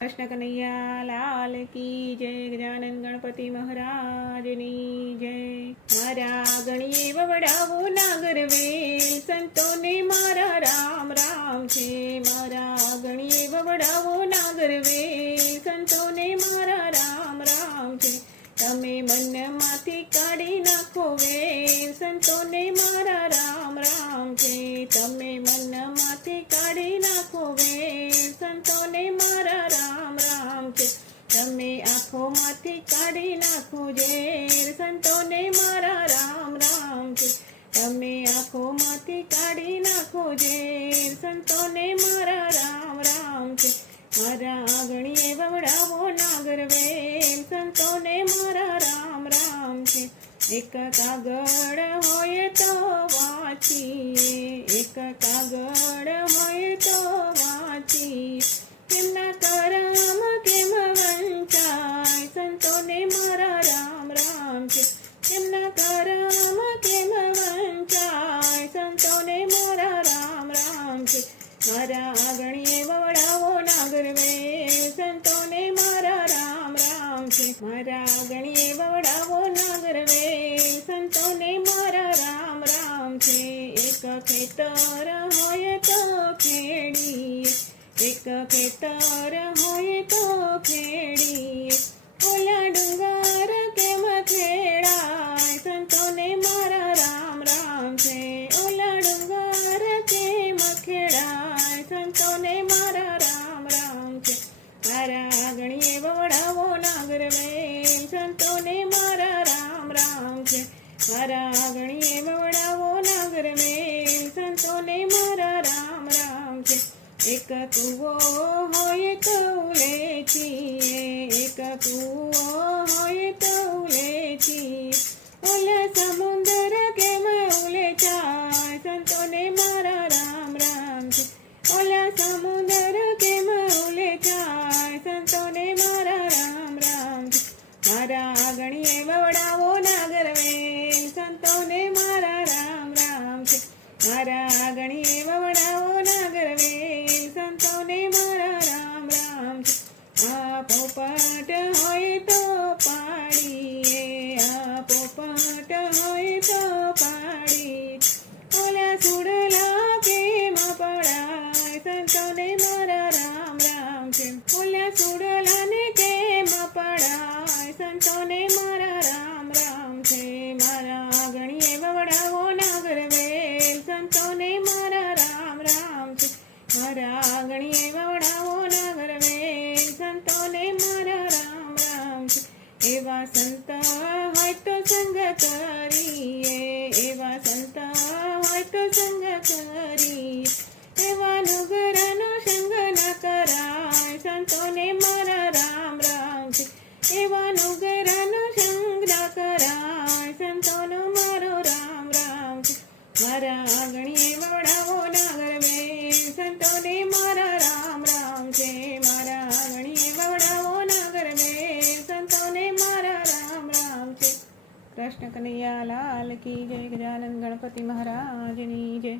कृष्ण कन्हैया लाल की जय। गजानन गणपति महाराजनी जय। मारा गणिये ववडावो नागरवेल, संतोने मारा राम राम छे। मारा गणिये ववडावो नागरवेल, संतोने मारा राम राम छे। तमे मनमांथी काढी नाखो वेल, संतोने मारा राम राम छे। तमे मनमांथी काढी नाखो वेल, संतोने मारा राम राम छे। तमे आँखोमांथी काढी नाखो झेर, संतोने मारा राम राम छे। तमे आँखोमांथी काढी नाखो झेर, संतोने मारा राम राम छे। मारा गणिये ववडावो नागरवेल, संतोने मारा राम राम छे। एक कागळ होय तो वांचीए, एक कागळ होय तो वांचीए। केमना करम केम वंचाय, संतोने मारा राम राम छे। केमना करम केम वंचाय, संतोने मारा राम राम छे। मारा गणिये ववडावो नागरवेल, संतोने मारा राम राम छे। मारा गणिये ववडावो नागरवेल, संतोने मारा राम राम छे। एक खेतर होय तो खेड़ीए, एक खेतर होय तो खेड़ीए। ओला डुंगर केम खेड़ाय, संतोने मारा राम राम छे। ओला डुंगर केम खेड़ाय, संतोने मारा राम राम छे। मारा गणिये ववडावो नागरवेल, संतोने मारा राम राम छे। मारा गणिये ववडावो नागरवेल, संतोने मारा राम राम छे। एक कूवो होय तो उलेचीए, एक कूवो होय तो उलेचीए। ओला समुंदर केम उलेचाय, संतोने मारा राम राम छे। ओला समुंदर केम उलेचाय, संतोने मारा राम राम छे। मारा गणिये ववडावो नागरवेल, संतोने मारा राम राम छे। मारा गणिये ववडावो नागरवेल, संतोने मारा राम राम छे। आ पोपट होय तो पाड़ीए, आ पोपट होय तो पाड़ी। ओला सुडला केम पड़ाय, संतोने मारा राम राम छे। ओला सुडला ने केम पड़ाय, संतोने मारा राम राम छे। मारा गणिये ववडावो नागरवेल, संतोने मारा राम राम छे। मारा गणिये ववडावो नागरवेल, संतोने मारा राम राम छे। एवा संत होय तो संग करीए, एवा संत होय तो संग करीए। एवा नुगरानो संग न कराय, संतोने मारा राम राम छे। एवा नुगरानो संग न कराय, संतोनो मारो राम राम छे। मारा गणिये ववडावो नागरवेल, संतोने मारा राम राम छे। मारा गणिये ववडावो नागरवेल, संतोने मारा राम राम छे। कृष्ण कन्हैया लाल की जय। गजानन गणपति महाराजनी जय।